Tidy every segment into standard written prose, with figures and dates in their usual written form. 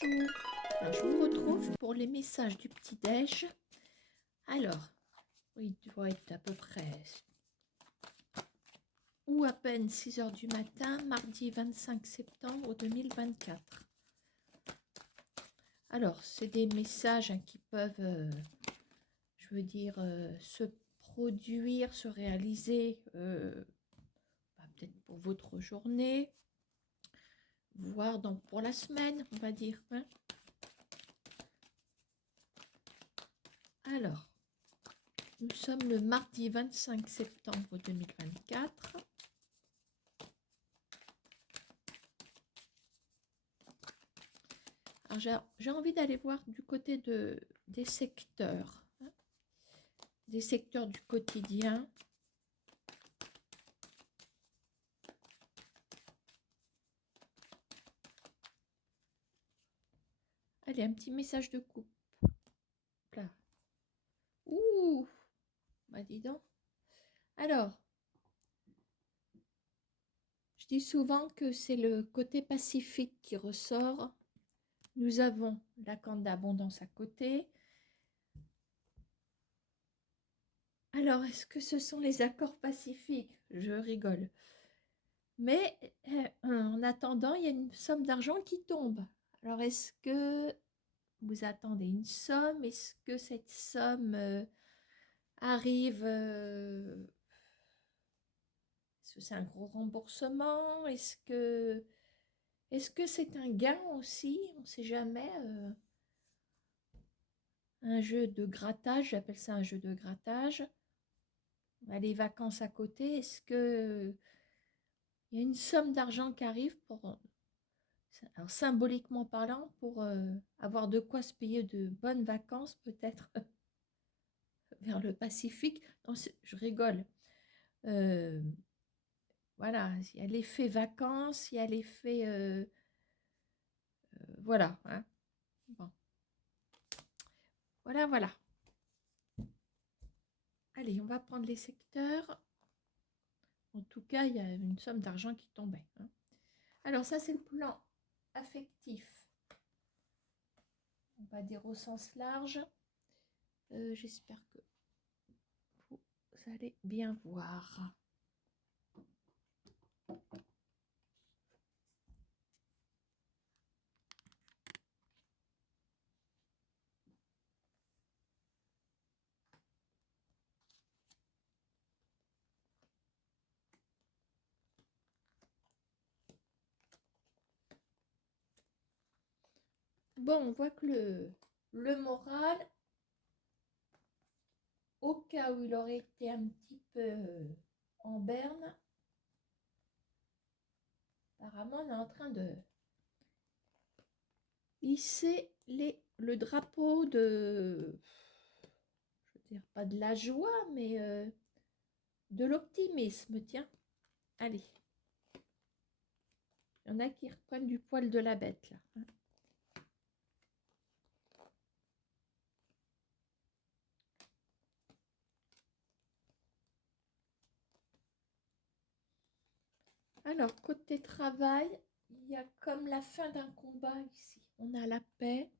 Bonjour, alors je vous retrouve pour les messages du petit-déj. Alors, il doit être à peu près ou à peine 6 heures du matin, mardi 25 septembre 2024. Alors, c'est des messages qui peuvent, je veux dire, se produire, se réaliser, peut-être pour votre journée, voire donc pour la semaine, on va dire. Hein. Alors, nous sommes le mardi 25 septembre 2024. Alors, j'ai envie d'aller voir du côté des secteurs, hein, des secteurs du quotidien. Allez, un petit message de couple. Là. Ouh, bah dis donc. Alors, je dis souvent que c'est le côté pacifique qui ressort. Nous avons la corne d'abondance à côté. Alors, est-ce que ce sont les accords pacifiques? Je rigole. Mais en attendant, il y a une somme d'argent qui tombe. Alors, est-ce que vous attendez une somme? Est-ce que cette somme arrive? Est-ce que c'est un gros remboursement? Est-ce que c'est un gain aussi? On ne sait jamais. Un jeu de grattage, j'appelle ça un jeu de grattage. Les vacances à côté, est-ce que il y a une somme d'argent qui arrive pour, alors symboliquement parlant, pour avoir de quoi se payer de bonnes vacances peut-être vers le Pacifique? Non, je rigole. Voilà, il y a l'effet vacances, il y a l'effet... voilà. Hein. Bon. Voilà, voilà. Allez, on va prendre les secteurs. En tout cas, il y a une somme d'argent qui tombait. Hein. Alors ça, c'est le plan affectif. On va dire au sens large. J'espère que vous allez bien voir. Bon, on voit que le moral, au cas où il aurait été un petit peu en berne, apparemment, on est en train de hisser le drapeau de, je veux dire, pas de la joie, mais de l'optimisme, tiens. Allez. Il y en a qui reprennent du poil de la bête, là. Hein. Alors, côté travail, il y a comme la fin d'un combat ici. On a la paix.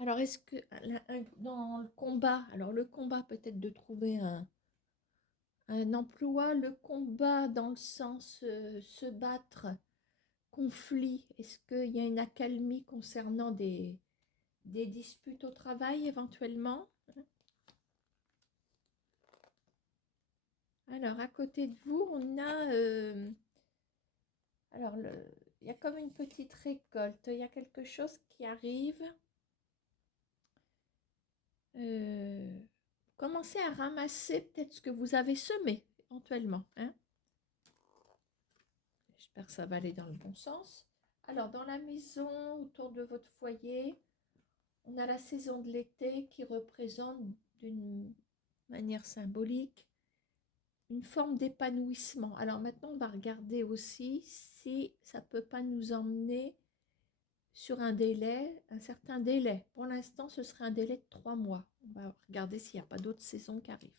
Alors, est-ce que dans le combat, alors le combat peut-être de trouver un emploi, le combat dans le sens se battre, conflit, est-ce qu'il y a une accalmie concernant des disputes au travail éventuellement? Alors, à côté de vous, on a... alors, il y a comme une petite récolte. Il y a quelque chose qui arrive. Commencez à ramasser peut-être ce que vous avez semé, éventuellement. Hein. J'espère que ça va aller dans le bon sens. Alors, dans la maison, autour de votre foyer, on a la saison de l'été qui représente d'une manière symbolique une forme d'épanouissement. Alors maintenant, on va regarder aussi si ça ne peut pas nous emmener sur un délai, un certain délai. Pour l'instant, ce serait un délai de 3 mois. On va regarder s'il n'y a pas d'autres saisons qui arrivent.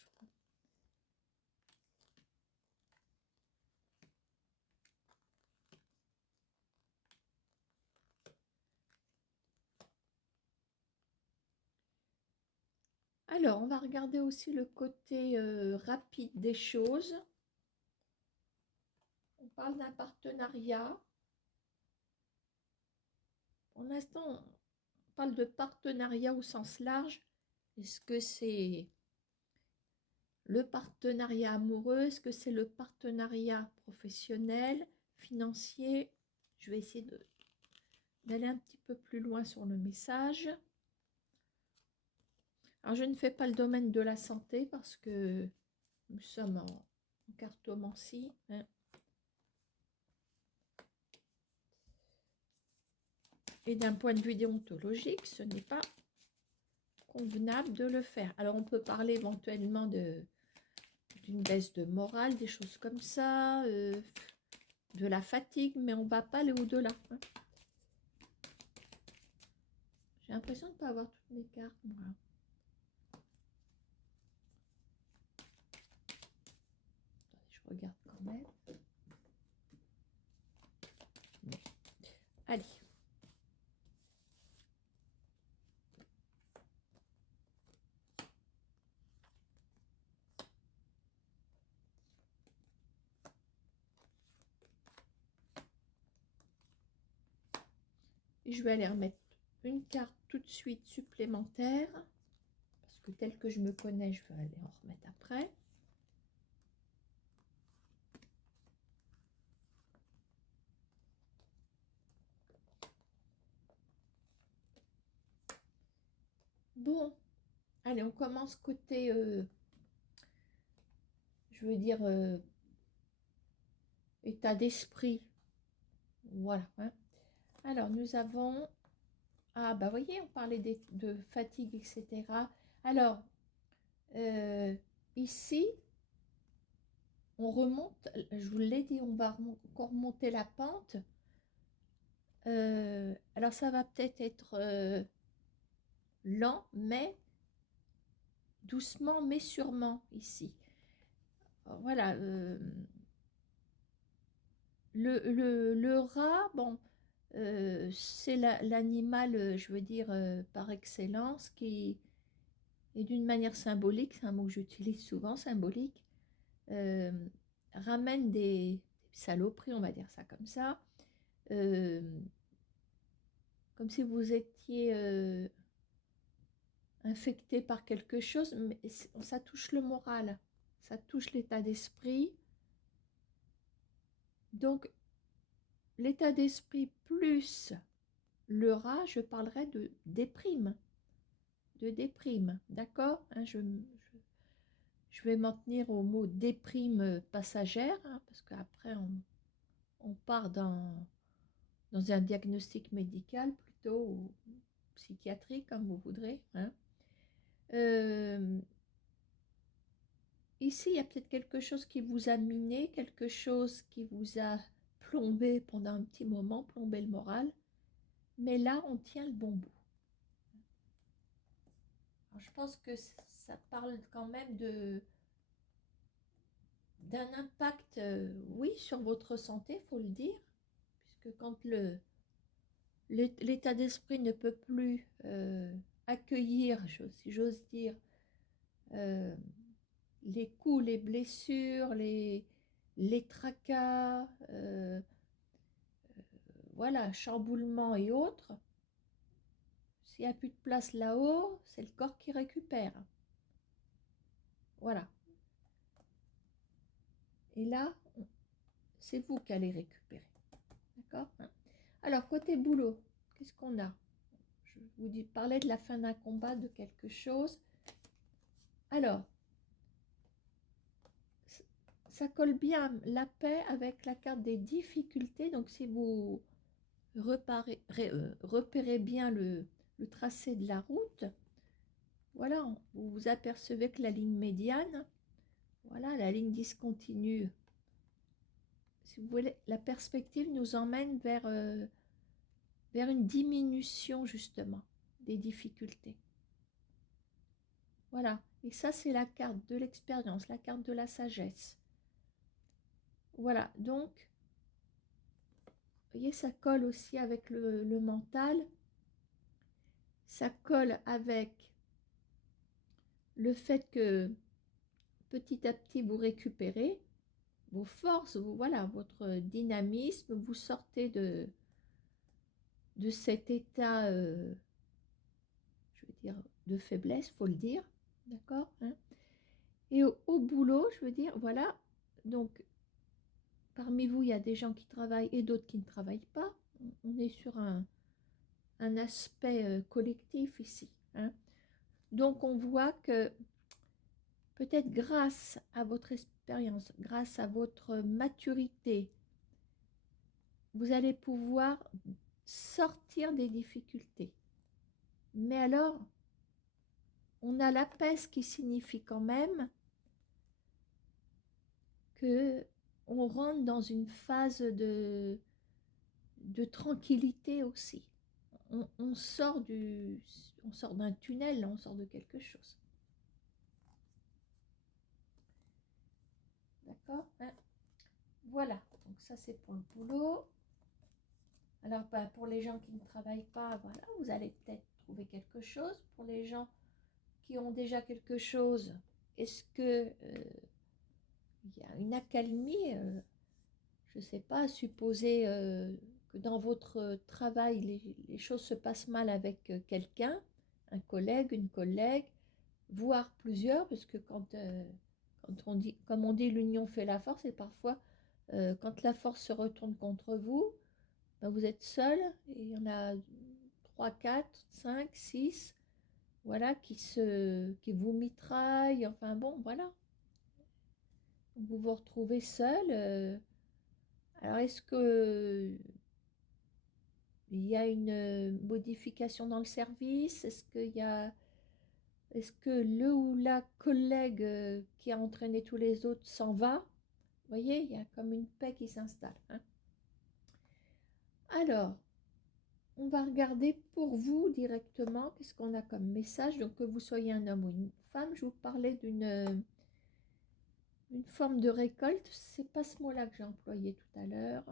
Alors, on va regarder aussi le côté rapide des choses. On parle d'un partenariat. Pour l'instant, on parle de partenariat au sens large. Est-ce que c'est le partenariat amoureux? Est-ce que c'est le partenariat professionnel, financier? Je vais essayer d'aller un petit peu plus loin sur le message. Alors, je ne fais pas le domaine de la santé parce que nous sommes en cartomancie, hein. Et d'un point de vue déontologique, ce n'est pas convenable de le faire. Alors, on peut parler éventuellement d'une baisse de morale, des choses comme ça, de la fatigue, mais on ne va pas aller au-delà, hein. J'ai l'impression de ne pas avoir toutes mes cartes, moi. Attendez, je regarde quand même. Bon. Allez. Et je vais aller remettre une carte tout de suite supplémentaire, parce que tel que je me connais, je vais aller en remettre après. Bon, allez, on commence côté, je veux dire, état d'esprit. Voilà, hein. Alors, nous avons... Ah, bah, voyez, on parlait de fatigue, etc. Alors, ici, on remonte, je vous l'ai dit, on va encore remonter la pente. Alors, ça va peut-être être lent, mais doucement, mais sûrement, ici. Voilà. Le rat, bon... c'est l'animal, je veux dire, par excellence, qui est d'une manière symbolique, c'est un mot que j'utilise souvent, symbolique, euh, ramène des saloperies, on va dire ça comme ça, euh, comme si vous étiez infecté par quelque chose, mais ça touche le moral, ça touche l'état d'esprit. Donc, l'état d'esprit plus le rat, je parlerai de déprime. D'accord, hein, je vais m'en tenir au mot déprime passagère, hein, parce qu'après on part dans un diagnostic médical plutôt, ou psychiatrique, comme vous voudrez, hein. Ici, il y a peut-être quelque chose qui vous a miné, quelque chose qui vous a plombé pendant un petit moment, plombé le moral, mais là, on tient le bon bout. Alors, je pense que ça parle quand même d'un impact, oui, sur votre santé, il faut le dire, puisque quand l'état d'esprit ne peut plus accueillir, si j'ose dire, euh, les coups, les blessures, les tracas, voilà, chamboulements et autres, s'il n'y a plus de place là-haut, c'est le corps qui récupère. Voilà. Et là, c'est vous qui allez récupérer. D'accord? Alors, côté boulot, qu'est-ce qu'on a? Je vous parlais de la fin d'un combat, de quelque chose. Alors, ça colle bien la paix avec la carte des difficultés. Donc, si vous repérez bien le tracé de la route, voilà, vous vous apercevez que la ligne médiane, voilà, la ligne discontinue, si vous voulez, la perspective nous emmène vers une diminution justement des difficultés. Voilà, et ça c'est la carte de l'expérience, la carte de la sagesse. Voilà, donc, vous voyez, ça colle aussi avec le mental, ça colle avec le fait que petit à petit vous récupérez vos forces, voilà, votre dynamisme, vous sortez de cet état, je veux dire, de faiblesse, faut le dire, d'accord, hein. Et au boulot, je veux dire, voilà, donc parmi vous, il y a des gens qui travaillent et d'autres qui ne travaillent pas. On est sur un aspect collectif ici, hein. Donc on voit que peut-être grâce à votre expérience, grâce à votre maturité, vous allez pouvoir sortir des difficultés. Mais alors, on a la paix, ce qui signifie quand même que on rentre dans une phase de tranquillité aussi. On sort on sort d'un tunnel, on sort de quelque chose. D'accord, hein? Voilà, donc ça c'est pour le boulot. Alors bah, pour les gens qui ne travaillent pas, voilà, vous allez peut-être trouver quelque chose. Pour les gens qui ont déjà quelque chose, est-ce que il y a une accalmie, je ne sais pas, supposer que dans votre travail, les choses se passent mal avec quelqu'un, un collègue, une collègue, voire plusieurs, parce que quand on dit, comme on dit, l'union fait la force, et parfois, quand la force se retourne contre vous, ben vous êtes seul, et il y en a 3, 4, 5, 6, voilà, qui vous mitraillent, enfin bon, voilà. Vous vous retrouvez seul. Alors, est-ce que il y a une modification dans le service? Est-ce que le ou la collègue qui a entraîné tous les autres s'en va? Vous voyez, il y a comme une paix qui s'installe, hein. Alors, on va regarder pour vous directement, qu'est-ce qu'on a comme message. Donc, que vous soyez un homme ou une femme, je vous parlais une forme de récolte. C'est pas ce mot-là que j'ai employé tout à l'heure.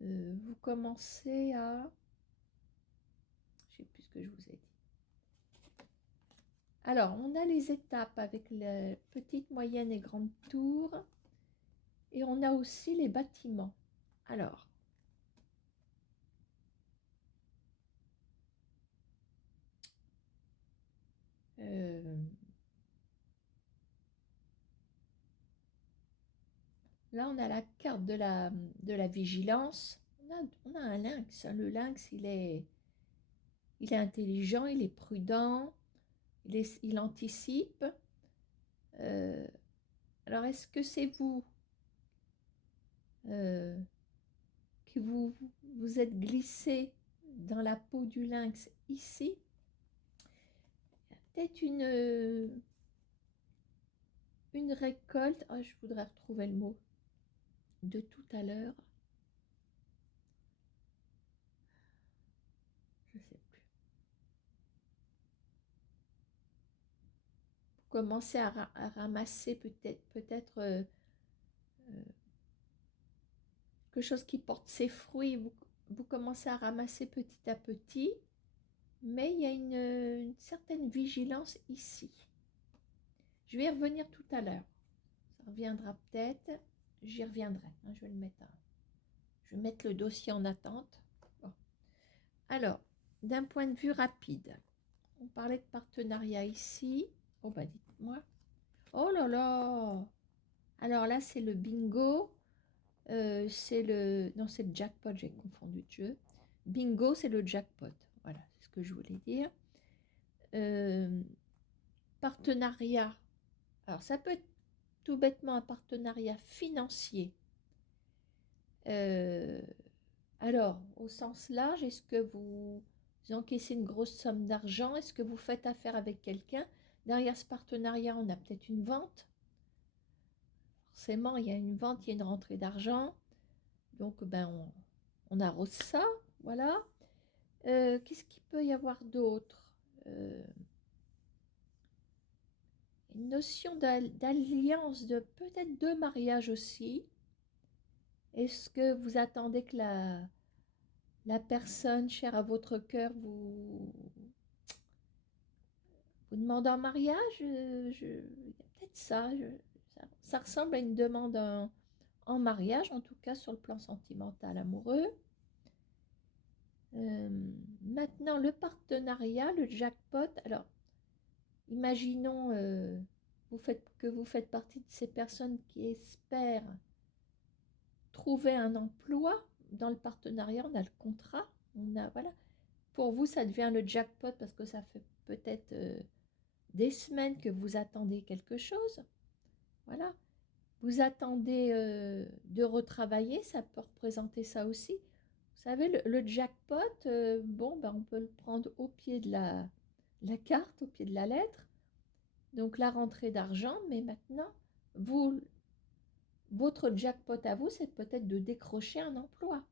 Vous commencez à... Je ne sais plus ce que je vous ai dit. Alors, on a les étapes avec les petites, moyennes et grandes tours. Et on a aussi les bâtiments. Alors, là, on a la carte de la vigilance. On a un lynx, hein. Le lynx, il est intelligent, il est prudent, il anticipe. Euh, alors, est-ce que c'est vous euh, qui vous êtes glissé dans la peau du lynx ici? Peut-être une récolte. Oh, je voudrais retrouver le mot de tout à l'heure. Je ne sais plus. Vous commencez à ramasser peut-être quelque chose qui porte ses fruits. Vous commencez à ramasser petit à petit, mais il y a une certaine vigilance ici. Je vais y revenir tout à l'heure. Ça reviendra peut-être. J'y reviendrai, hein, je vais je vais mettre le dossier en attente. Bon. Alors, d'un point de vue rapide, on parlait de partenariat ici. Oh bah dites-moi. Oh là là! Alors là, c'est le bingo. C'est le... Non, c'est le jackpot, j'ai confondu de jeu. Bingo, c'est le jackpot. Voilà, c'est ce que je voulais dire. Euh, Partenariat. Alors, ça peut être tout bêtement un partenariat financier. Euh, alors, au sens large, est-ce que vous encaissez une grosse somme d'argent? Est-ce que vous faites affaire avec quelqu'un? Derrière ce partenariat, on a peut-être une vente. Forcément, il y a une vente, il y a une rentrée d'argent. Donc, ben, on arrose ça, voilà. Qu'est-ce qu'il peut y avoir d'autre? Une notion d'alliance, de peut-être de mariage aussi. Est-ce que vous attendez que la personne chère à votre cœur vous demande en mariage, il y a peut-être ça, ça ressemble à une demande en mariage, en tout cas sur le plan sentimental amoureux. Maintenant, le partenariat, le jackpot. Alors, imaginons que vous faites partie de ces personnes qui espèrent trouver un emploi. Dans le partenariat, on a le contrat. Voilà. Pour vous, ça devient le jackpot parce que ça fait peut-être des semaines que vous attendez quelque chose. Voilà. Vous attendez de retravailler, ça peut représenter ça aussi. Vous savez, le jackpot, bon, ben, on peut le prendre au pied de la carte, au pied de la lettre. Donc la rentrée d'argent, mais maintenant, votre jackpot à vous, c'est peut-être de décrocher un emploi.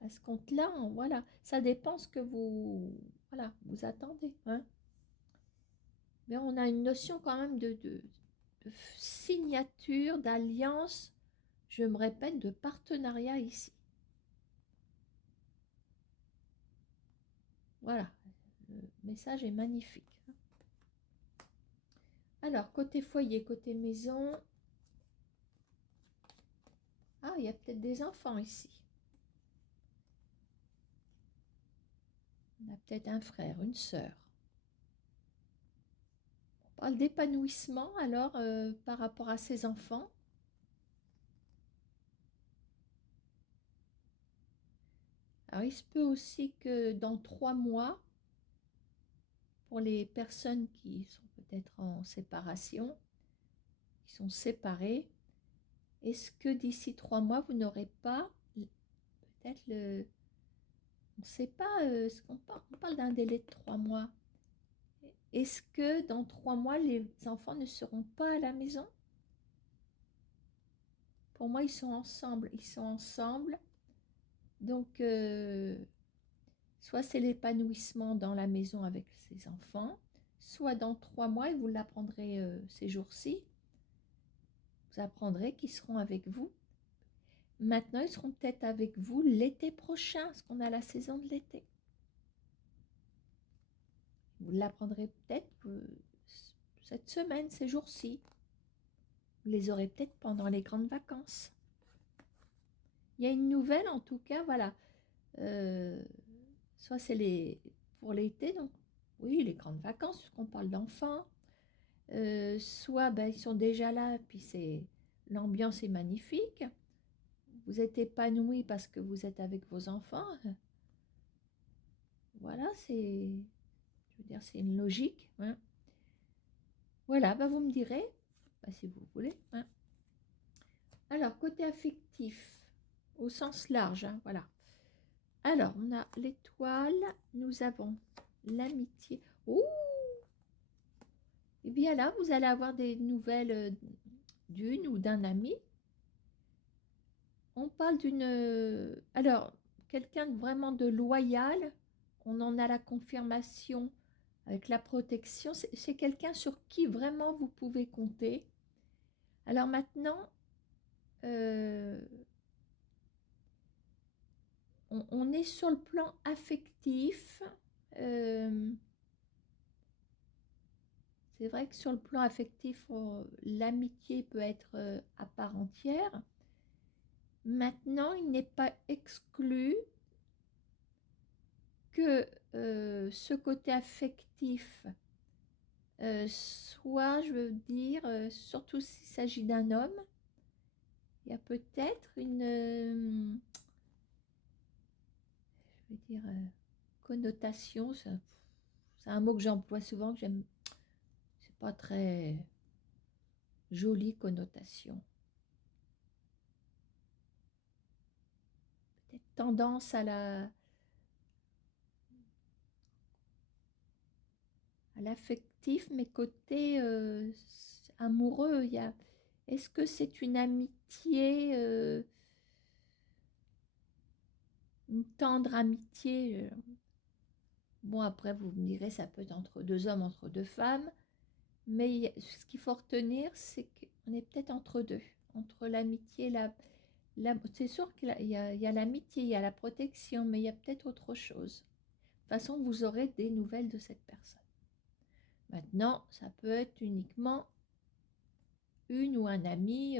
À ce compte-là, voilà, ça dépend ce que voilà, vous attendez. Hein. Mais on a une notion quand même de signature, d'alliance, je me répète, de partenariat ici. Voilà, le message est magnifique. Alors, côté foyer, côté maison, ah, il y a peut-être des enfants ici. On a peut-être un frère, une sœur. On parle d'épanouissement, alors, par rapport à ses enfants. Alors, il se peut aussi que dans 3 mois, pour les personnes qui sont peut-être en séparation, qui sont séparées, est-ce que d'ici 3 mois, vous n'aurez pas peut-être on ne sait pas, on parle d'un délai de 3 mois. Est-ce que dans 3 mois, les enfants ne seront pas à la maison? Pour moi, ils sont ensemble. Ils sont ensemble. Donc, soit c'est l'épanouissement dans la maison avec ses enfants, soit dans 3 mois, et vous l'apprendrez ces jours-ci, vous apprendrez qu'ils seront avec vous. Maintenant, ils seront peut-être avec vous l'été prochain, parce qu'on a la saison de l'été. Vous l'apprendrez peut-être cette semaine, ces jours-ci. Vous les aurez peut-être pendant les grandes vacances. Il y a une nouvelle, en tout cas, voilà. Soit c'est pour l'été, donc oui, les grandes vacances, puisqu'on parle d'enfants. Soit ben, ils sont déjà là, puis l'ambiance est magnifique. Vous êtes épanoui parce que vous êtes avec vos enfants. Voilà, je veux dire, c'est une logique. Hein. Voilà, ben, vous me direz, ben, si vous voulez. Hein. Alors, côté affectif, au sens large, hein, voilà. Alors, on a l'étoile, nous avons l'amitié. Ouh! Et bien là, vous allez avoir des nouvelles d'une ou d'un ami. On parle alors, quelqu'un vraiment de loyal, on en a la confirmation avec la protection. C'est quelqu'un sur qui vraiment vous pouvez compter. Alors maintenant, on est sur le plan affectif. C'est vrai que sur le plan affectif, l'amitié peut être à part entière. Maintenant, il n'est pas exclu que ce côté affectif soit, je veux dire, surtout s'il s'agit d'un homme, il y a peut-être une, je veux dire, connotation, c'est un mot que j'emploie souvent, que j'aime, c'est pas très jolie connotation. Peut-être tendance à l'affectif, mais côté amoureux, est-ce que c'est une amitié, une tendre amitié bon, après, vous me direz, ça peut être entre 2 hommes, entre 2 femmes, mais ce qu'il faut retenir, c'est qu'on est peut-être entre deux, entre l'amitié et c'est sûr qu'il y a l'amitié, il y a la protection, mais il y a peut-être autre chose. De toute façon, vous aurez des nouvelles de cette personne. Maintenant, ça peut être uniquement une ou un ami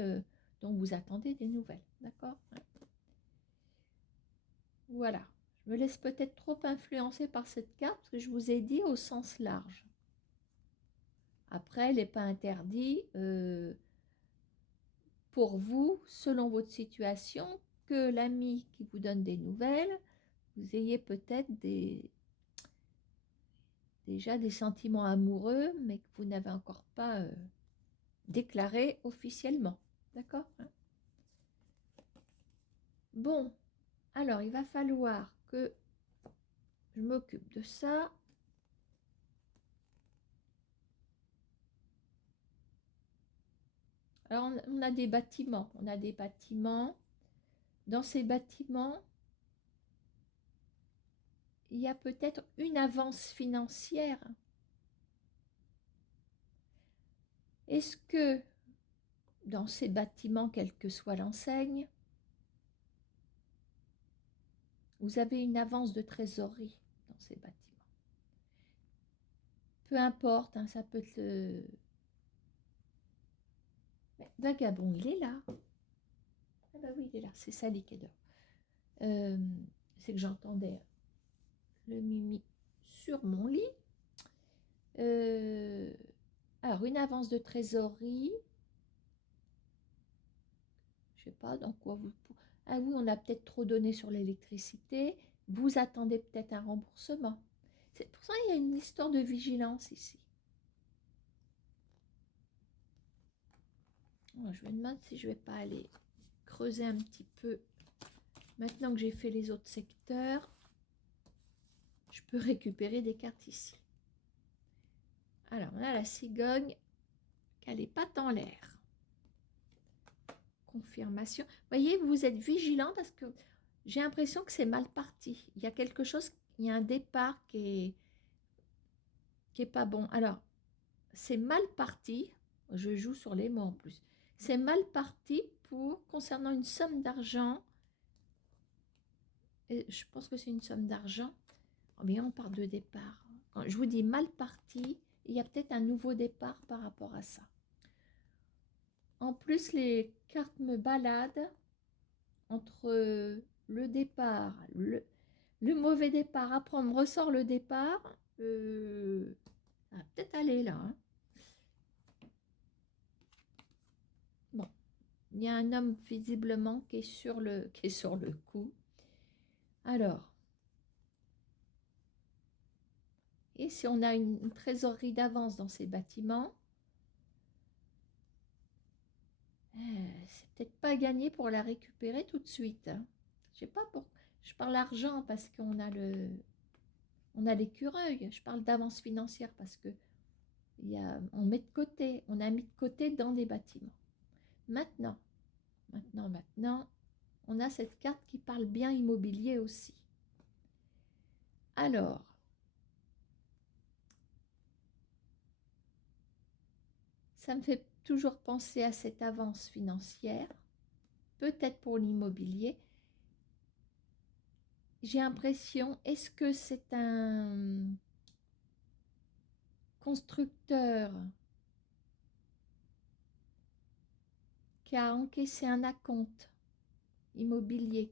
dont vous attendez des nouvelles. D'accord? Voilà. Je me laisse peut-être trop influencer par cette carte parce que je vous ai dit au sens large. Après, il n'est pas interdit pour vous, selon votre situation, que l'ami qui vous donne des nouvelles, vous ayez peut-être déjà des sentiments amoureux, mais que vous n'avez encore pas déclaré officiellement. D'accord? Bon, alors il va falloir que je m'occupe de ça. Alors, on a des bâtiments. On a des bâtiments. Dans ces bâtiments, il y a peut-être une avance financière. Est-ce que dans ces bâtiments, quelle que soit l'enseigne, vous avez une avance de trésorerie dans ces bâtiments? Peu importe, hein, ça peut être le... Mais Vagabond, il est là. Ah bah oui, il est là. C'est Sally qui est dehors. C'est que j'entendais le Mimi sur mon lit. Alors, une avance de trésorerie. Je sais pas dans quoi vous... Ah oui, on a peut-être trop donné sur l'électricité. Vous attendez peut-être un remboursement. C'est pour ça qu'il y a une histoire de vigilance ici. Alors, je me demande si je ne vais pas aller creuser un petit peu. Maintenant que j'ai fait les autres secteurs, je peux récupérer des cartes ici. Alors, on a la cigogne qui a les pattes en l'air. Confirmation. Vous voyez, vous êtes vigilant parce que j'ai l'impression que c'est mal parti. Il y a quelque chose, il y a un départ qui est pas bon. Alors, c'est mal parti. Je joue sur les mots en plus. C'est mal parti concernant une somme d'argent. Et je pense que c'est une somme d'argent. Mais on part de départ. Quand je vous dis mal parti, il y a peut-être un nouveau départ par rapport à ça. En plus, les cartes me baladent entre le départ, le mauvais départ. Après, on me ressort le départ. Ça va peut-être aller là. Hein. Bon, il y a un homme visiblement qui est sur le coup. Alors, et si on a une trésorerie d'avance dans ces bâtiments, c'est peut-être pas gagné pour la récupérer tout de suite. Hein. Je sais pas pour. Je parle argent parce qu'on a on a l'écureuil. Je parle d'avance financière parce que on met de côté. On a mis de côté dans des bâtiments. Maintenant, on a cette carte qui parle bien immobilier aussi. Alors, ça me fait toujours penser à cette avance financière, peut-être pour l'immobilier. J'ai l'impression, est-ce que c'est un constructeur qui a encaissé un acompte immobilier,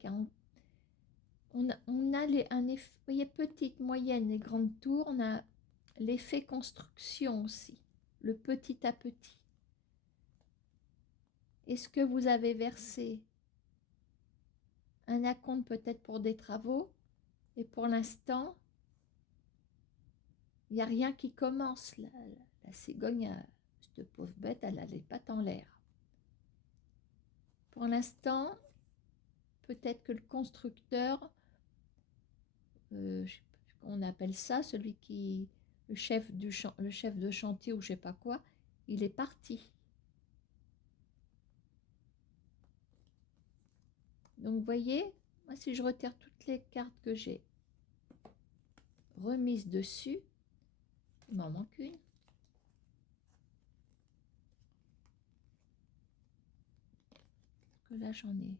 on a un effet, vous voyez, petite, moyenne et grande tour, on a l'effet construction aussi, le petit à petit. Est-ce que vous avez versé un acompte peut-être pour des travaux et pour l'instant, il n'y a rien qui commence. La cigogne, cette pauvre bête, elle a les pattes en l'air. Pour l'instant, peut-être que le constructeur, je sais pas comment on appelle ça, celui qui, le chef de chantier ou je sais pas quoi, il est parti. Donc, vous voyez, moi, si je retire toutes les cartes que j'ai remises dessus, il m'en manque une. Que là, j'en ai.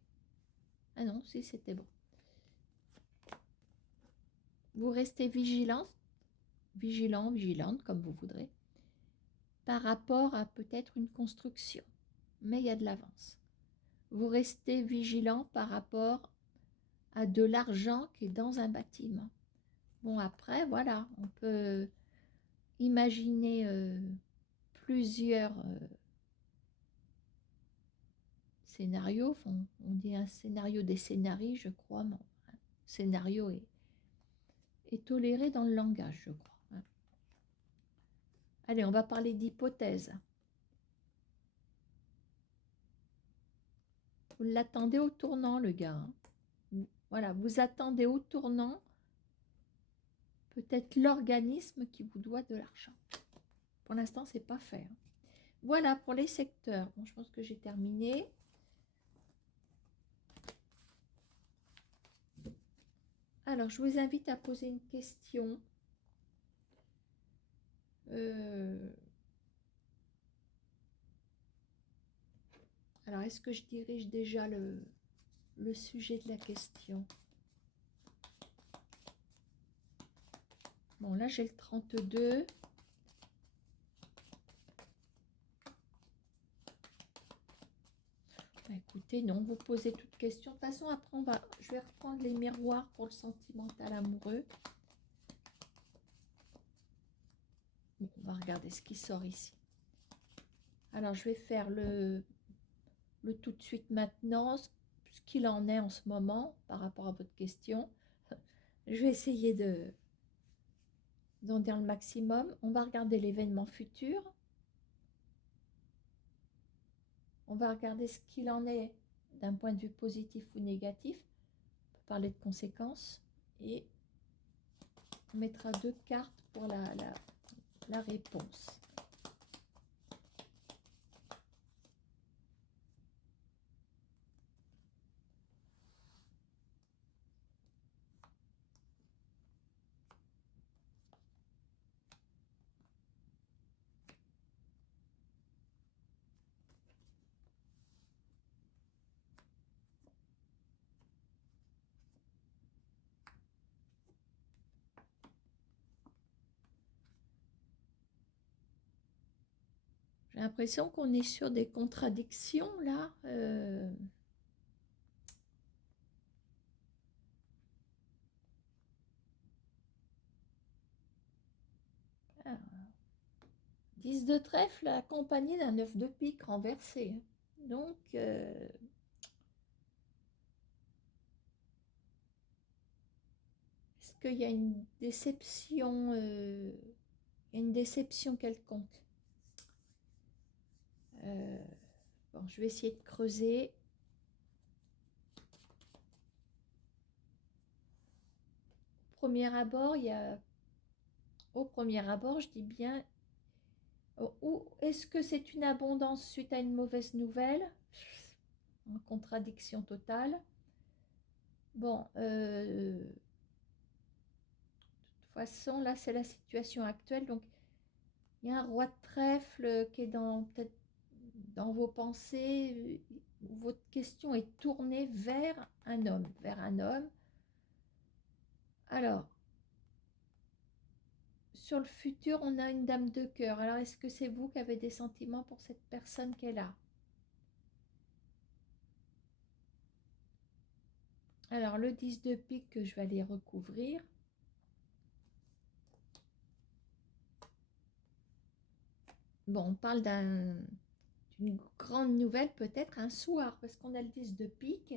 Ah non, si, c'était bon. Vous restez vigilante, vigilante, comme vous voudrez. par rapport à peut-être une construction, mais il y a de l'avance. Vous restez vigilant par rapport à de l'argent qui est dans un bâtiment. Bon, après, voilà, on peut imaginer plusieurs scénarios. Enfin, on dit un scénario des scénarii, je crois. Mais un scénario est toléré dans le langage, je crois. Allez, on va parler d'hypothèse. Vous l'attendez au tournant, le gars. Hein. Voilà, vous attendez au tournant peut-être l'organisme qui vous doit de l'argent. Pour l'instant, c'est pas fait. Hein. Voilà pour les secteurs. Bon, je pense que j'ai terminé. Alors, je vous invite à poser une question. Alors, est-ce que je dirige déjà le sujet de la question? Bon, là, j'ai le 32. Bah, écoutez, non, vous posez toute question. De toute façon, après, je vais reprendre les miroirs pour le sentimental amoureux. Bon, on va regarder ce qui sort ici. Alors, je vais faire le tout de suite maintenant, ce qu'il en est en ce moment par rapport à votre question. Je vais essayer d'en dire le maximum. On va regarder l'événement futur. On va regarder ce qu'il en est d'un point de vue positif ou négatif. On peut parler de conséquences. Et on mettra 2 cartes pour la réponse. J'ai l'impression qu'on est sur des contradictions là. Alors, 10 de trèfle accompagné d'un 9 de pique renversé. Donc, est-ce qu'il y a une déception, une déception quelconque? Bon, je vais essayer de creuser. Au premier abord, je dis bien, ou est-ce que c'est une abondance suite à une mauvaise nouvelle? En contradiction totale. Bon, de toute façon, là, c'est la situation actuelle. Donc, il y a un roi de trèfle qui est peut-être dans vos pensées. Votre question est tournée vers un homme, Alors, sur le futur, on a une dame de cœur. Alors, est-ce que c'est vous qui avez des sentiments pour cette personne qu'elle a? Alors, le 10 de pique que je vais aller recouvrir. Bon, on parle d'une grande nouvelle, peut-être un soir, parce qu'on a le 10 de pique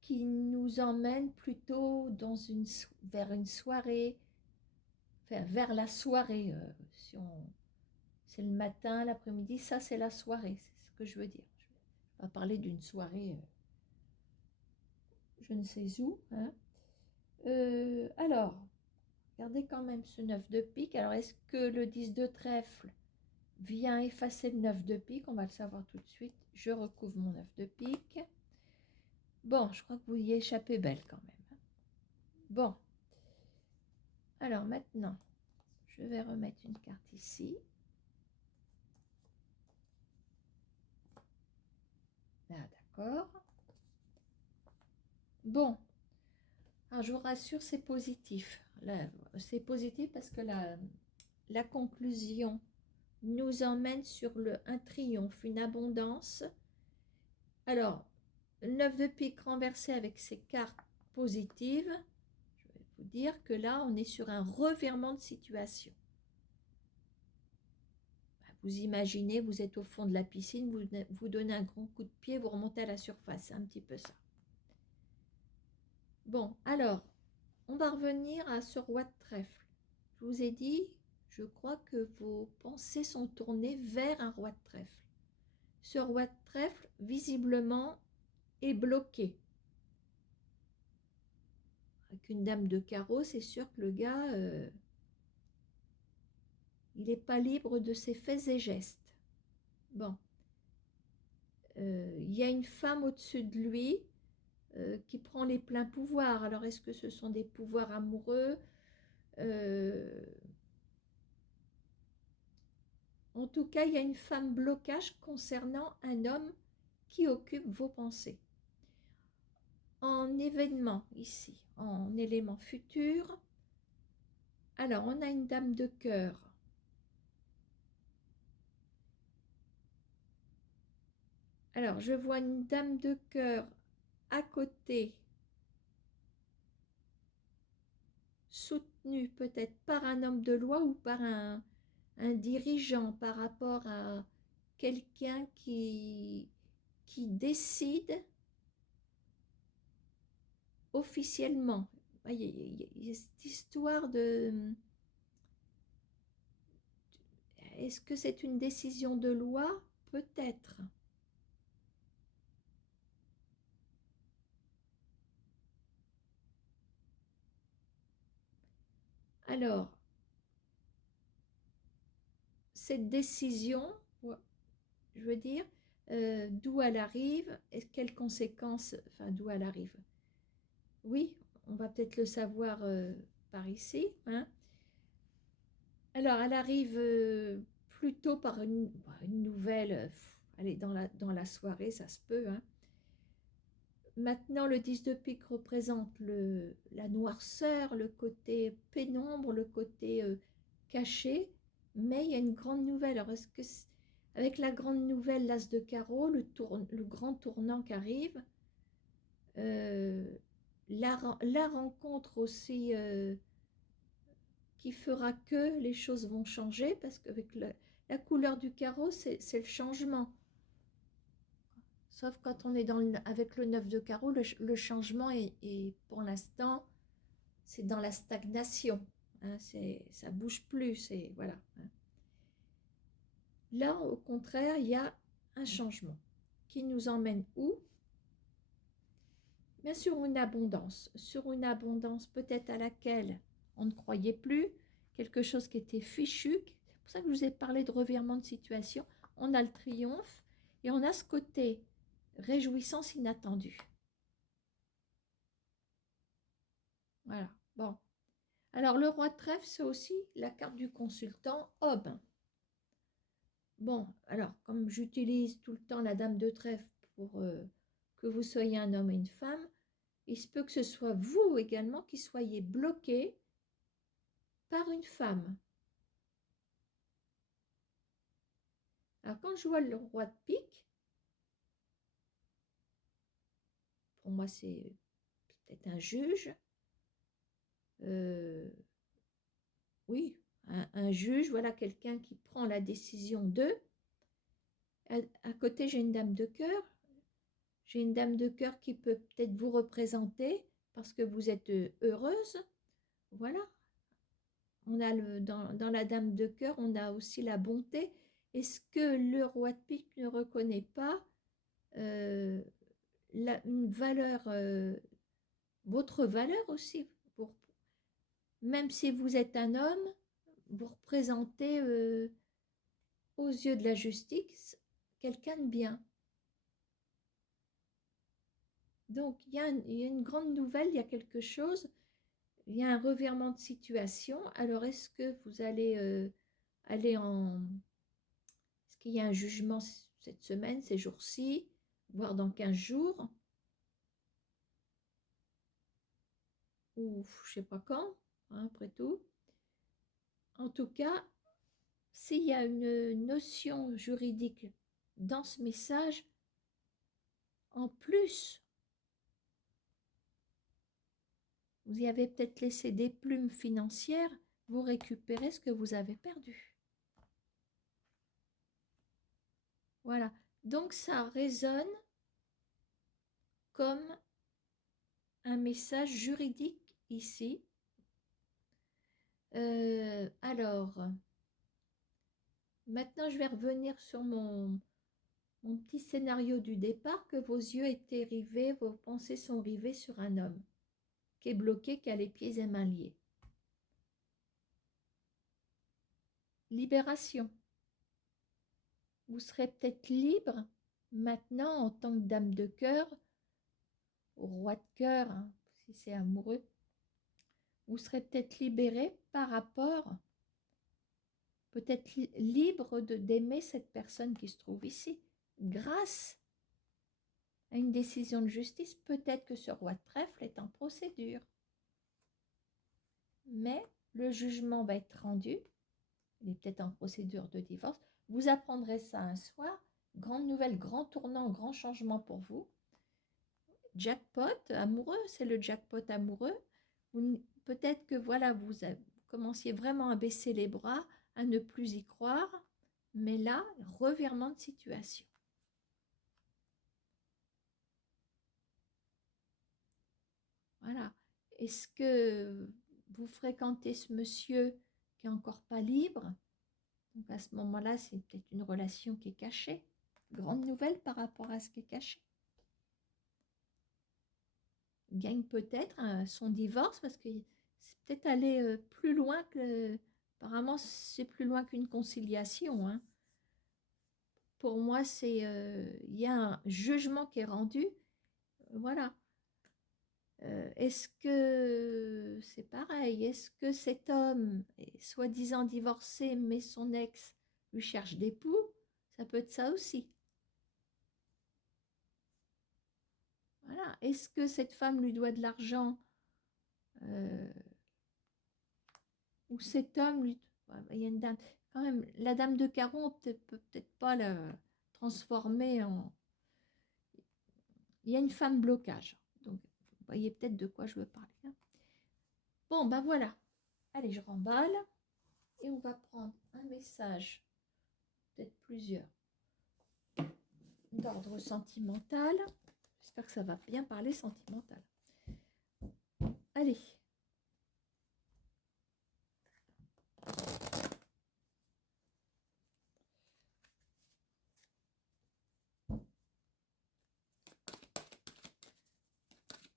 qui nous emmène plutôt vers une soirée, enfin, vers la soirée. C'est le matin, l'après-midi, ça c'est la soirée, c'est ce que je veux dire. On va parler d'une soirée, je ne sais où. Hein. Alors, regardez quand même ce 9 de pique. Alors, est-ce que le 10 de trèfle vient effacer le 9 de pique? On va le savoir tout de suite. Je recouvre mon 9 de pique. Bon, je crois que vous y échappez belle quand même. Bon. Alors maintenant, je vais remettre une carte ici. Ah, d'accord. Bon. Alors, je vous rassure, c'est positif. C'est positif parce que la conclusion nous emmène sur un triomphe, une abondance. Alors, le 9 de pique renversé avec ses cartes positives, je vais vous dire que là, on est sur un revirement de situation. Vous imaginez, vous êtes au fond de la piscine, vous donnez un grand coup de pied, vous remontez à la surface, c'est un petit peu ça. Bon, alors, on va revenir à ce roi de trèfle. Je vous ai dit, je crois que vos pensées sont tournées vers un roi de trèfle. Ce roi de trèfle, visiblement, est bloqué. Avec une dame de carreau, c'est sûr que le gars, il n'est pas libre de ses faits et gestes. Bon. Il y a une femme au-dessus de lui qui prend les pleins pouvoirs. Alors, est-ce que ce sont des pouvoirs amoureux? En tout cas, il y a une femme blocage concernant un homme qui occupe vos pensées. En événement, ici, en élément futur, alors, on a une dame de cœur. Alors, je vois une dame de cœur à côté, soutenue peut-être par un homme de loi ou par un dirigeant, par rapport à quelqu'un qui décide officiellement. Il y a cette histoire de... Est-ce que c'est une décision de loi? Peut-être. Alors, cette décision, je veux dire, d'où elle arrive et quelles conséquences, enfin d'où elle arrive. Oui, on va peut-être le savoir par ici. Hein. Alors, elle arrive plutôt par une nouvelle, allez, dans la soirée, ça se peut. Hein. Maintenant, le 10 de pique représente la noirceur, le côté pénombre, le côté caché, mais il y a une grande nouvelle. Alors, est-ce que avec la grande nouvelle, l'as de carreau, le grand tournant qui arrive, la rencontre aussi qui fera que les choses vont changer, parce qu'avec la couleur du carreau, c'est le changement. Sauf quand on est avec le 9 de carreau, le changement est pour l'instant, c'est dans la stagnation. Hein, ça ne bouge plus. Voilà, hein. Là, au contraire, il y a un changement qui nous emmène où? Bien sur une abondance peut-être à laquelle on ne croyait plus, quelque chose qui était fichu. C'est pour ça que je vous ai parlé de revirement de situation. On a le triomphe et on a ce côté réjouissance inattendue. Voilà, bon. Alors, le roi de trèfle, c'est aussi la carte du consultant homme. Bon, alors, comme j'utilise tout le temps la dame de trèfle pour que vous soyez un homme et une femme, il se peut que ce soit vous également qui soyez bloqué par une femme. Alors, quand je vois le roi de pique, pour moi, c'est peut-être un juge. Oui, un juge, voilà quelqu'un qui prend la décision de. À côté, j'ai une dame de cœur. J'ai une dame de cœur qui peut peut-être vous représenter parce que vous êtes heureuse. Voilà. On a dans la dame de cœur, on a aussi la bonté. Est-ce que le roi de pique ne reconnaît pas une valeur, votre valeur aussi même si vous êtes un homme, vous représentez aux yeux de la justice quelqu'un de bien. Donc, il y a une grande nouvelle, il y a quelque chose, il y a un revirement de situation. Alors, est-ce que vous allez aller en... Est-ce qu'il y a un jugement cette semaine, ces jours-ci, voire dans 15 jours? Ou je ne sais pas quand, hein, après tout. En tout cas, s'il y a une notion juridique dans ce message, en plus, vous y avez peut-être laissé des plumes financières, vous récupérez ce que vous avez perdu. Voilà. Donc, ça résonne comme un message juridique ici. Alors, maintenant, je vais revenir sur mon petit scénario du départ, que vos yeux étaient rivés, vos pensées sont rivées sur un homme qui est bloqué, qui a les pieds et mains liés. Libération. Vous serez peut-être libre maintenant en tant que dame de cœur, roi de cœur, hein, si c'est amoureux. Vous serez peut-être libéré par rapport, peut-être libre d'aimer cette personne qui se trouve ici, grâce à une décision de justice. Peut-être que ce roi de trèfle est en procédure. Mais le jugement va être rendu. Il est peut-être en procédure de divorce. Vous apprendrez ça un soir. Grande nouvelle, grand tournant, grand changement pour vous. Jackpot amoureux, c'est le jackpot amoureux. Peut-être que voilà, vous commenciez vraiment à baisser les bras, à ne plus y croire. Mais là, revirement de situation. Voilà. Est-ce que vous fréquentez ce monsieur qui n'est encore pas libre? Donc à ce moment-là, c'est peut-être une relation qui est cachée. Grande nouvelle par rapport à ce qui est caché. Il gagne peut-être son divorce parce que c'est peut-être aller plus loin que... Apparemment, c'est plus loin qu'une conciliation. Hein. Pour moi, il y a un jugement qui est rendu. Voilà. Est-ce que c'est pareil? Est-ce que cet homme est soi-disant divorcé, mais son ex lui cherche d'époux? Ça peut être ça aussi. Voilà. Est-ce que cette femme lui doit de l'argent ou cet homme lui... Il y a une dame, quand même, la dame de carreau, on peut peut-être pas la transformer en... Il y a une femme blocage. Donc, vous voyez peut-être de quoi je veux parler. Hein. Bon, ben voilà. Allez, je remballe. Et on va prendre un message, peut-être plusieurs, d'ordre sentimental. J'espère que ça va bien parler sentimental. Allez.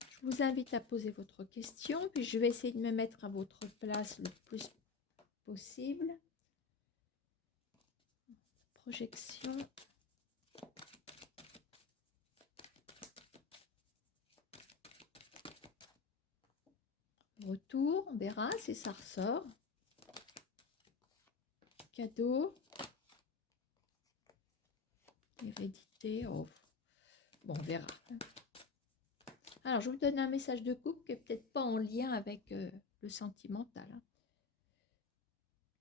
Je vous invite à poser votre question, puis je vais essayer de me mettre à votre place le plus possible. Projection. Retour, on verra si ça ressort. Cadeau. Hérédité. Oh. Bon, on verra. Alors, je vous donne un message de couple qui n'est peut-être pas en lien avec le sentimental.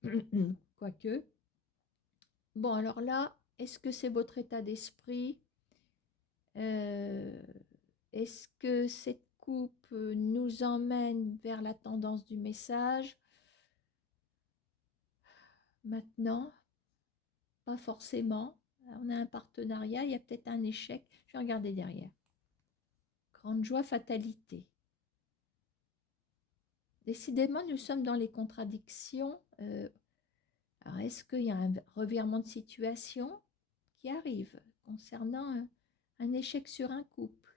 Hein. Quoique. Bon, alors là, est-ce que c'est votre état d'esprit? Est-ce que cette coupe nous emmène vers la tendance du message? Maintenant, pas forcément. On a un partenariat, il y a peut-être un échec. Je vais regarder derrière. Grande joie, fatalité. Décidément, nous sommes dans les contradictions. Alors, est-ce qu'il y a un revirement de situation qui arrive concernant un échec sur un couple?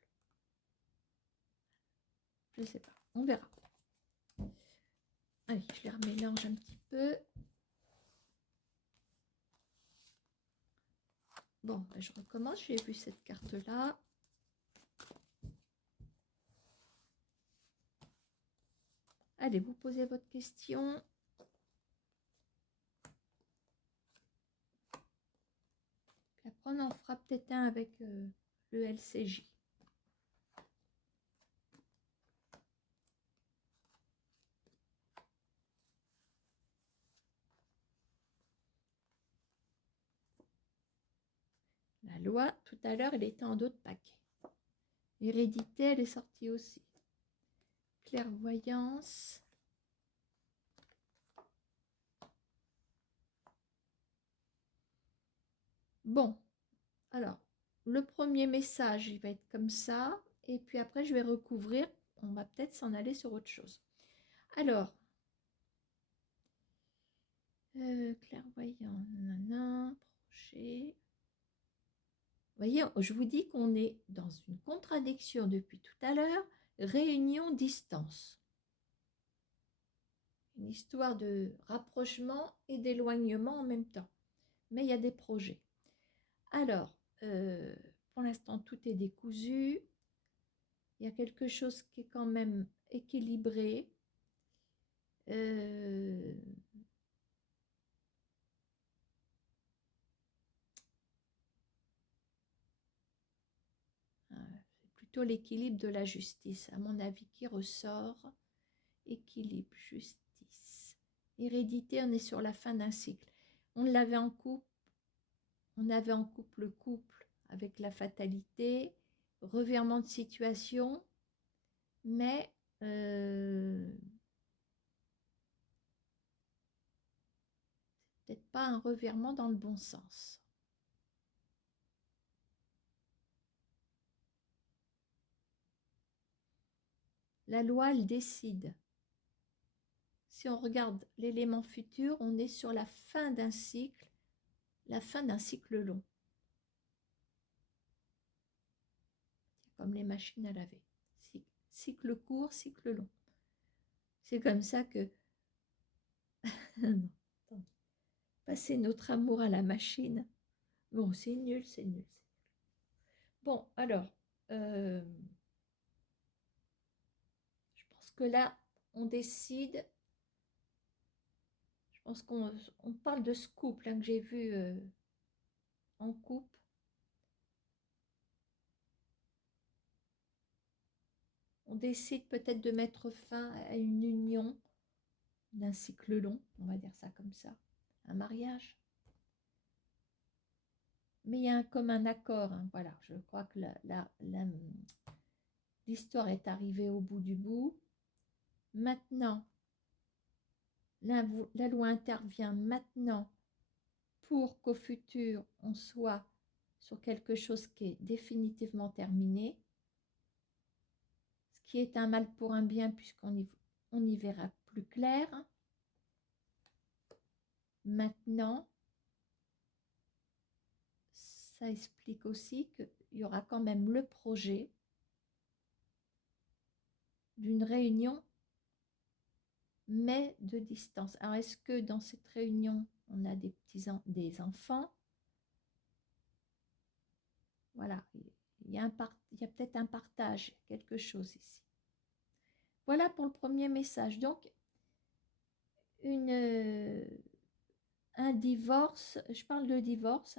Je ne sais pas, on verra. Allez, je les remélange un petit peu. Bon, ben je recommence, j'ai vu cette carte-là. Allez, vous posez votre question. Puis après, on en fera peut-être un avec le LCJ. La loi, tout à l'heure, elle était en d'autres paquets. Hérédité, elle est sortie aussi. Clairvoyance. Bon, alors, le premier message, il va être comme ça. Et puis après, je vais recouvrir. On va peut-être s'en aller sur autre chose. Alors, clairvoyant, nanana, projet. Vous voyez, je vous dis qu'on est dans une contradiction depuis tout à l'heure. Réunion, distance. Une histoire de rapprochement et d'éloignement en même temps. Mais il y a des projets. Alors, pour l'instant, tout est décousu. Il y a quelque chose qui est quand même équilibré. C'est plutôt l'équilibre de la justice, à mon avis, qui ressort. Équilibre, justice. Hérédité, on est sur la fin d'un cycle. On l'avait en couple. On avait en couple le couple avec la fatalité, revirement de situation, mais peut-être pas un revirement dans le bon sens. La loi, elle décide. Si on regarde l'élément futur, on est sur la fin d'un cycle long. Comme les machines à laver. Cycle court, cycle long. C'est comme ça que passer notre amour à la machine. Bon, c'est nul, c'est nul. Bon, alors, je pense que là, on décide. Je pense qu'on parle de ce couple que j'ai vu en couple. On décide peut-être de mettre fin à une union d'un cycle long, on va dire ça comme ça, un mariage. Mais il y a un commun accord, hein, voilà, je crois que l'histoire est arrivée au bout du bout. Maintenant, la loi intervient maintenant pour qu'au futur, on soit sur quelque chose qui est définitivement terminé, ce qui est un mal pour un bien puisqu'on y verra plus clair. Maintenant, ça explique aussi qu'il y aura quand même le projet d'une réunion, mais de distance. Alors, est-ce que dans cette réunion, on a des enfants? Voilà, il y a peut-être un partage, quelque chose ici. Voilà pour le premier message. Donc, un divorce, je parle de divorce,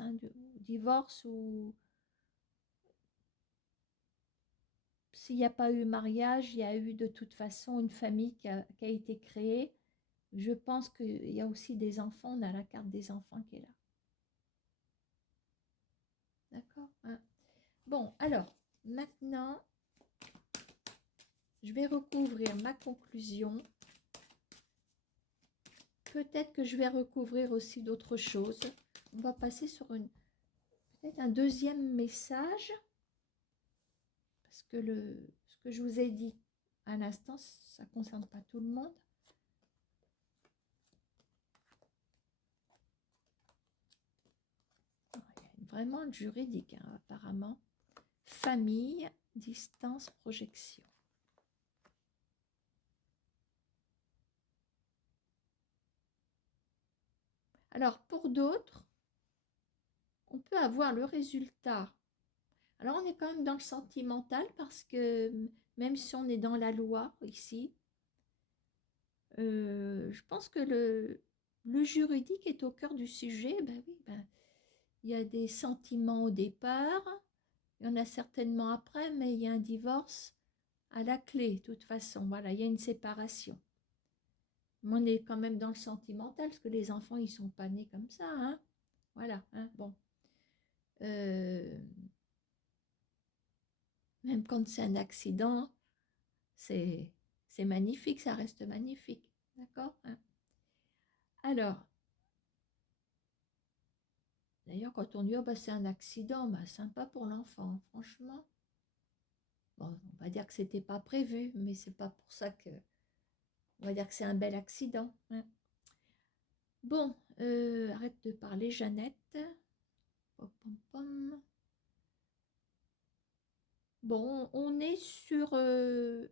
divorce ou s'il n'y a pas eu mariage, il y a eu de toute façon une famille qui a été créée. Je pense qu'il y a aussi des enfants, on a la carte des enfants qui est là. D'accord, hein? Bon, alors, maintenant, je vais recouvrir ma conclusion. Peut-être que je vais recouvrir aussi d'autres choses. On va passer sur peut-être un deuxième message. Parce que ce que je vous ai dit à l'instant, ça ne concerne pas tout le monde. Il y a vraiment le juridique, hein, apparemment. Famille, distance, projection. Alors, pour d'autres, on peut avoir le résultat. Alors, on est quand même dans le sentimental parce que même si on est dans la loi ici, je pense que le juridique est au cœur du sujet. Ben oui, il y a des sentiments au départ, il y en a certainement après, mais il y a un divorce à la clé, de toute façon. Voilà, il y a une séparation. Mais on est quand même dans le sentimental, parce que les enfants, ils ne sont pas nés comme ça. Hein, voilà, hein, bon. même quand c'est un accident, c'est magnifique, ça reste magnifique. D'accord, hein? Alors, d'ailleurs, quand on dit oh, bah, c'est un accident, bah, sympa pour l'enfant, franchement. Bon, on va dire que c'était pas prévu, mais c'est pas pour ça que. On va dire que c'est un bel accident, hein. Bon, arrête de parler, Jeannette. Pom, pom, pom. Bon, on est sur un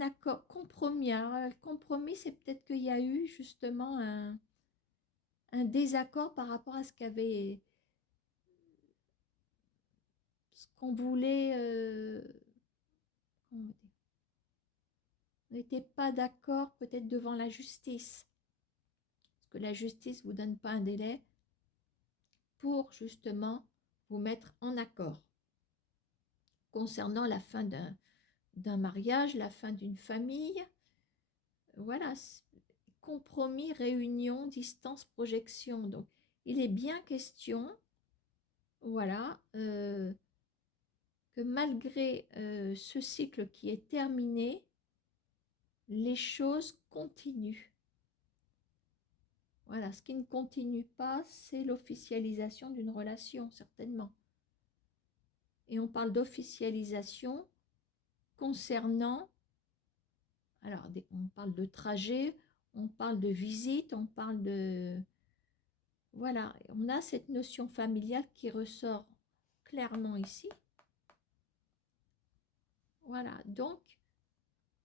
accord compromis. Alors, le compromis, c'est peut-être qu'il y a eu justement un désaccord par rapport à ce qu'on voulait. Comment dire, on n'était pas d'accord peut-être devant la justice, parce que la justice ne vous donne pas un délai pour justement vous mettre en accord concernant la fin d'un mariage, la fin d'une famille. Voilà, compromis, réunion, distance, projection. Donc, il est bien question, voilà, que malgré ce cycle qui est terminé, les choses continuent. Voilà, ce qui ne continue pas, c'est l'officialisation d'une relation, certainement. Et on parle d'officialisation concernant, alors on parle de trajet, on parle de visite, on parle de... Voilà, on a cette notion familiale qui ressort clairement ici. Voilà, donc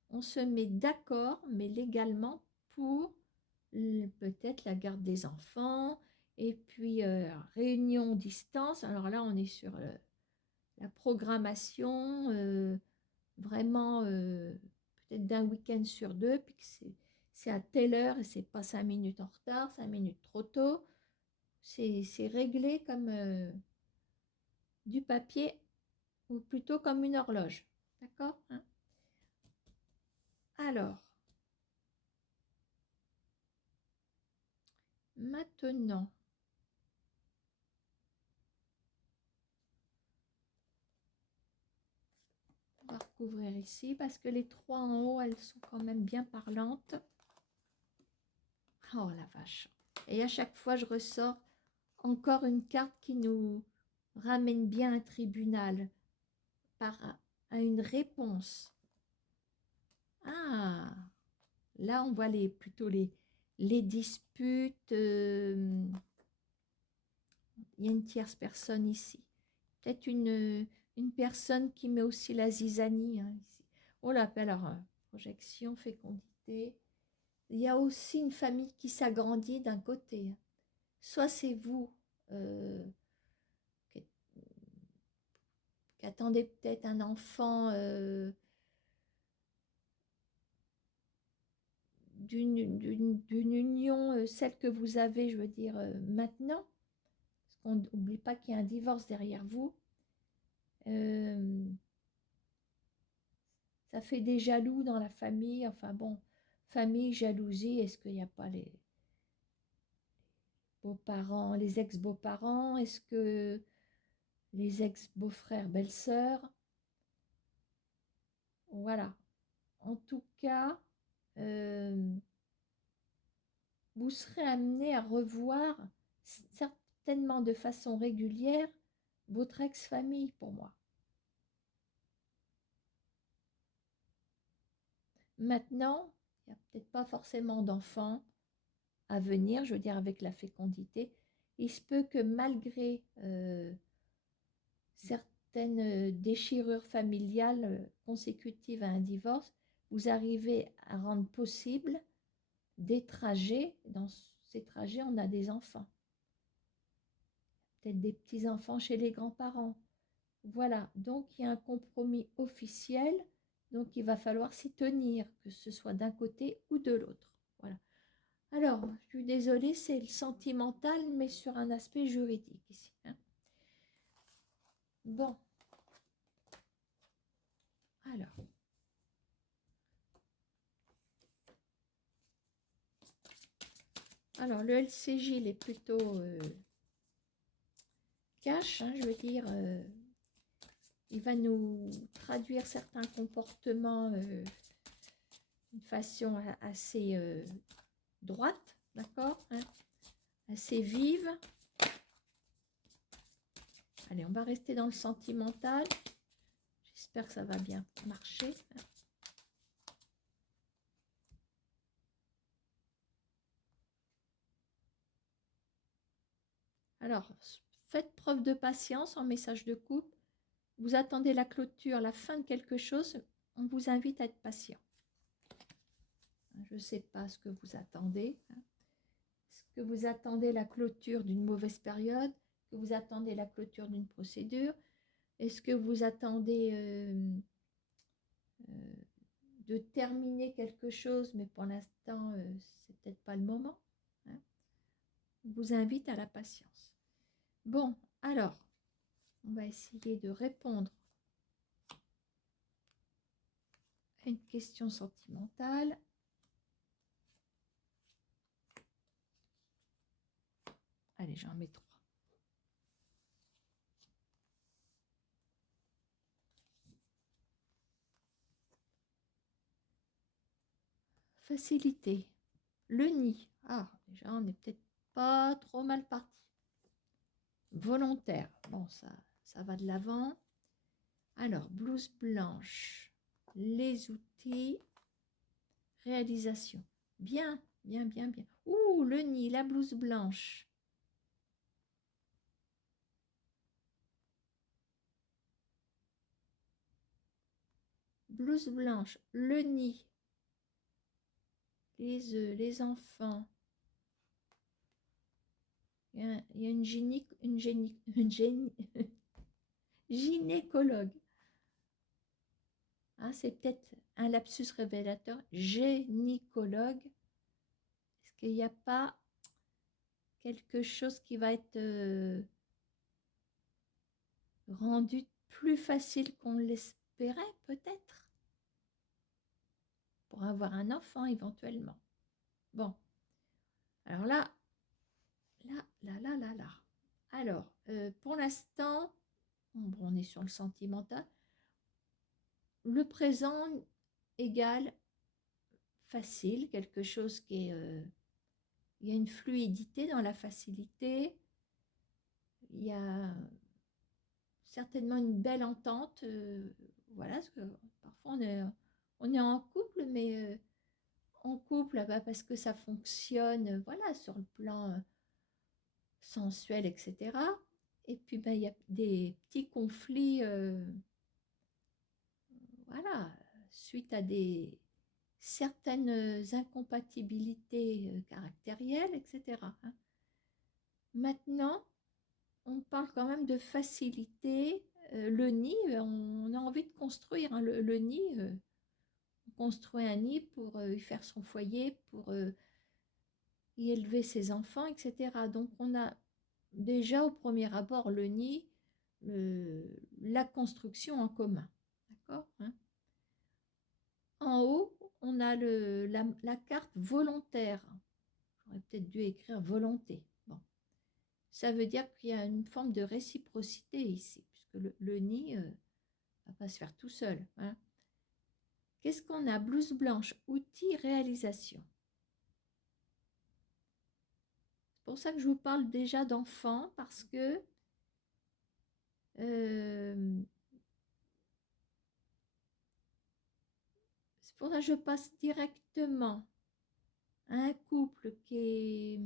on se met d'accord, mais légalement pour peut-être la garde des enfants, et puis réunion distance. Alors là, on est sur la programmation, vraiment peut-être d'un week-end sur deux, puis que c'est à telle heure et c'est pas 5 minutes en retard, 5 minutes trop tôt. C'est réglé comme du papier, ou plutôt comme une horloge. D'accord, hein? Alors, maintenant, on va recouvrir ici parce que les trois en haut, elles sont quand même bien parlantes. Oh la vache. Et à chaque fois, je ressors encore une carte qui nous ramène bien un tribunal à une réponse. Ah, là, on voit plutôt les disputes. Il y a une tierce personne ici. Peut-être une personne qui met aussi la zizanie, hein, ici. Oh là, alors, projection, fécondité. Il y a aussi une famille qui s'agrandit d'un côté, hein. Soit c'est vous qui, qui attendez peut-être un enfant d'une union, celle que vous avez, je veux dire, maintenant. Parce qu'on n'oublie pas qu'il y a un divorce derrière vous. Ça fait des jaloux dans la famille. Enfin bon, famille, jalousie, est-ce qu'il n'y a pas les beaux-parents, les ex-beaux-parents? Est-ce que les ex-beaux-frères, belles-sœurs? Voilà. En tout cas, vous serez amené à revoir certainement de façon régulière votre ex-famille pour moi. Maintenant, il n'y a peut-être pas forcément d'enfants à venir, je veux dire avec la fécondité. Il se peut que malgré certaines déchirures familiales consécutives à un divorce, vous arrivez à rendre possible des trajets. Dans ces trajets, on a des enfants. Peut-être des petits-enfants chez les grands-parents. Voilà, donc il y a un compromis officiel, donc il va falloir s'y tenir, que ce soit d'un côté ou de l'autre. Voilà. Alors, je suis désolée, c'est le sentimental, mais sur un aspect juridique ici, hein. Bon. Alors le LCJ, il est plutôt cache, hein, je veux dire, il va nous traduire certains comportements d'une façon assez droite, d'accord, hein, assez vive. Allez, on va rester dans le sentimental. J'espère que ça va bien marcher. Alors, faites preuve de patience en message de couple. Vous attendez la clôture, la fin de quelque chose. On vous invite à être patient. Je ne sais pas ce que vous attendez. Est-ce que vous attendez la clôture d'une mauvaise période? Est-ce que vous attendez la clôture d'une procédure? Est-ce que vous attendez de terminer quelque chose, mais pour l'instant, c'est peut-être pas le moment, hein? On vous invite à la patience. Bon, alors, on va essayer de répondre à une question sentimentale. Allez, j'en mets 3. Facilité. Le nid. Ah, déjà, on n'est peut-être pas trop mal parti. Volontaire. Bon, ça va de l'avant. Alors, blouse blanche. Les outils. Réalisation. Bien, bien, bien, bien. Ouh, le nid, la blouse blanche. Blouse blanche, le nid, les œufs, les enfants. Il y a une gynécologue. Ah, c'est peut-être un lapsus révélateur. Gynécologue. Est-ce qu'il n'y a pas quelque chose qui va être rendu plus facile qu'on l'espérait, peut-être, pour avoir un enfant éventuellement? Bon, alors là. Alors, pour l'instant, on est sur le sentimental. Le présent égale facile, quelque chose qui est... il y a une fluidité dans la facilité. Il y a certainement une belle entente. Voilà, parce que parfois on est en couple, mais en couple parce que ça fonctionne, voilà, sur le plan sensuel, etc. Et puis, ben, il y a des petits conflits, voilà, suite à certaines incompatibilités caractérielles, etc. hein. Maintenant, on parle quand même de facilité. Le nid, on a envie de construire hein, le nid. On construit un nid pour y faire son foyer, pour y élever ses enfants, etc. Donc, on a déjà au premier abord le nid, la construction en commun. D'accord hein. En haut, on a la carte volontaire. J'aurais peut-être dû écrire volonté. Bon. Ça veut dire qu'il y a une forme de réciprocité ici, puisque le nid ne va pas se faire tout seul. Hein. Qu'est-ce qu'on a? Blouse blanche, outils, réalisation. C'est pour ça que je vous parle déjà d'enfants, parce que c'est pour ça que je passe directement à un couple qui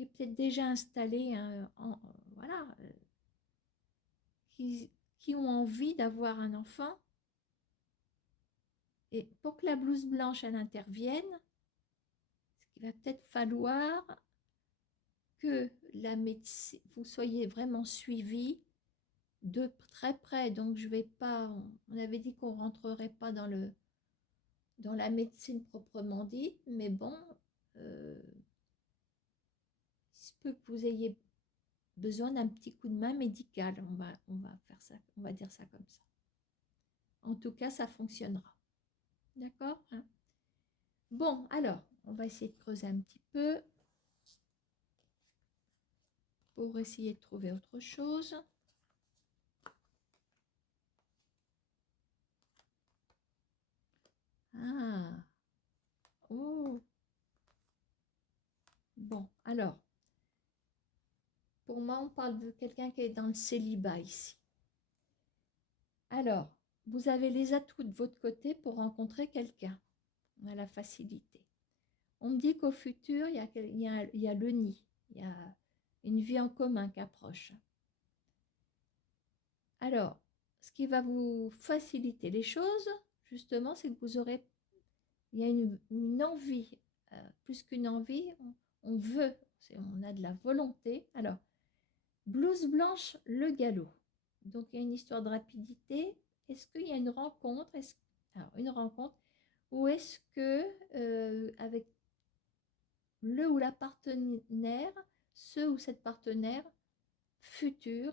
est peut-être déjà installé, hein, voilà, qui ont envie d'avoir un enfant. Et pour que la blouse blanche, elle intervienne, il va peut-être falloir que la médecine, vous soyez vraiment suivi de très près. Donc, je vais pas, on avait dit qu'on ne rentrerait pas dans la médecine proprement dite, mais bon, il se peut que vous ayez besoin d'un petit coup de main médical. On va faire ça, on va dire ça comme ça. En tout cas, ça fonctionnera. D'accord hein. Bon, alors, on va essayer de creuser un petit peu pour essayer de trouver autre chose. Ah, oh. Bon, alors, pour moi, on parle de quelqu'un qui est dans le célibat ici. Alors, vous avez les atouts de votre côté pour rencontrer quelqu'un. On a la facilité. On me dit qu'au futur, il y a le nid, il y a une vie en commun qui approche. Alors, ce qui va vous faciliter les choses, justement, c'est que vous aurez, il y a une envie, plus qu'une envie, on veut, on a de la volonté. Alors, blouse blanche, le galop. Donc, il y a une histoire de rapidité. Est-ce qu'il y a une rencontre? Alors, une rencontre. Ou est-ce que, avec le ou la partenaire, ce ou cette partenaire futur,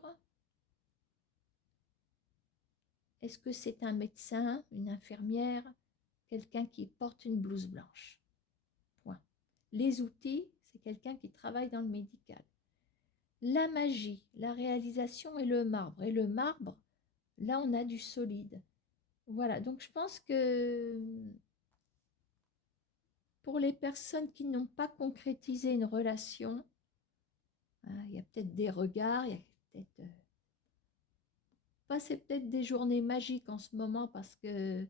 est-ce que c'est un médecin, une infirmière, quelqu'un qui porte une blouse blanche? Point. Les outils, c'est quelqu'un qui travaille dans le médical. La magie, la réalisation et le marbre. Et le marbre, là, on a du solide. Voilà, donc je pense que pour les personnes qui n'ont pas concrétisé une relation, il y a peut-être des regards, il y a peut-être... c'est peut-être des journées magiques en ce moment parce que...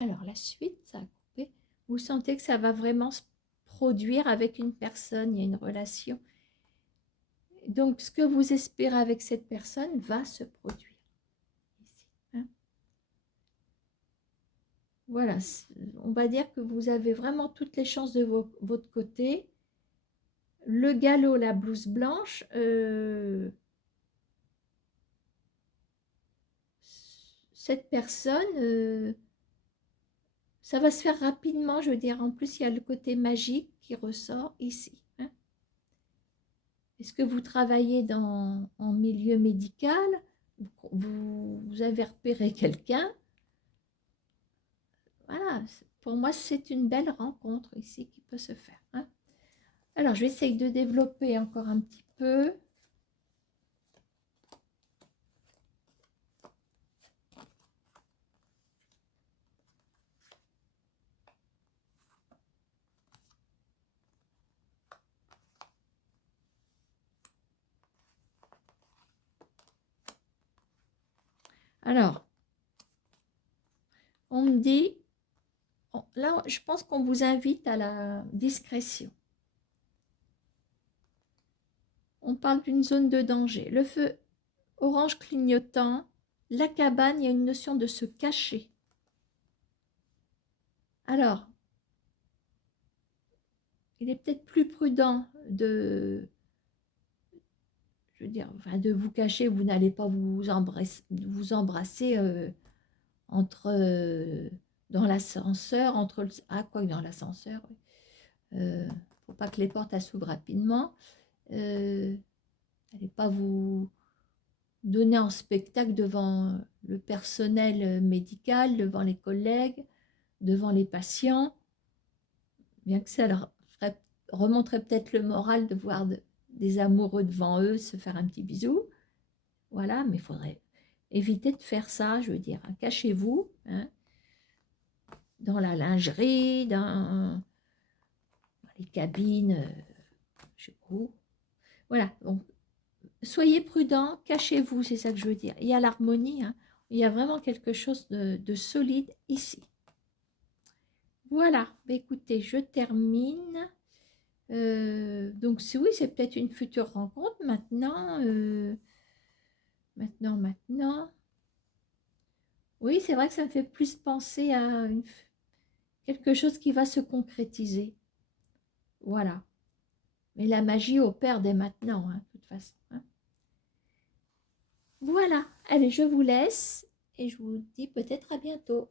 Alors, la suite, ça a coupé. Vous sentez que ça va vraiment se produire avec une personne, il y a une relation. Donc, ce que vous espérez avec cette personne va se produire. Ici, hein. Voilà, on va dire que vous avez vraiment toutes les chances de votre côté. Le galop, la blouse blanche, cette personne, ça va se faire rapidement, je veux dire. En plus, il y a le côté magique qui ressort ici. Hein. Est-ce que vous travaillez en milieu médical? Vous avez repéré quelqu'un? Voilà, pour moi, c'est une belle rencontre ici qui peut se faire. Hein. Alors, je vais essayer de développer encore un petit peu. Alors, on me dit, là, je pense qu'on vous invite à la discrétion. On parle d'une zone de danger. Le feu orange clignotant, la cabane, il y a une notion de se cacher. Alors, il est peut-être plus prudent de, je veux dire, enfin, de vous cacher, vous n'allez pas vous embrasser entre, dans l'ascenseur, entre, quoi, dans l'ascenseur, faut pas que les portes s'ouvrent rapidement. N'allez pas vous donner en spectacle devant le personnel médical, devant les collègues, devant les patients, bien que ça leur remonterait peut-être le moral de voir des amoureux devant eux se faire un petit bisou. Voilà, mais il faudrait éviter de faire ça, je veux dire, hein, cachez-vous, hein, dans la lingerie, dans les cabines, je sais pas où. Voilà, donc soyez prudents, cachez-vous, c'est ça que je veux dire. Il y a l'harmonie, hein, il y a vraiment quelque chose de solide ici. Voilà, bah, écoutez, je termine. Donc oui, c'est peut-être une future rencontre maintenant. Maintenant. Oui, c'est vrai que ça me fait plus penser à quelque chose qui va se concrétiser. Voilà. Mais la magie opère dès maintenant, hein, de toute façon. Hein. Voilà. Allez, je vous laisse et je vous dis peut-être à bientôt.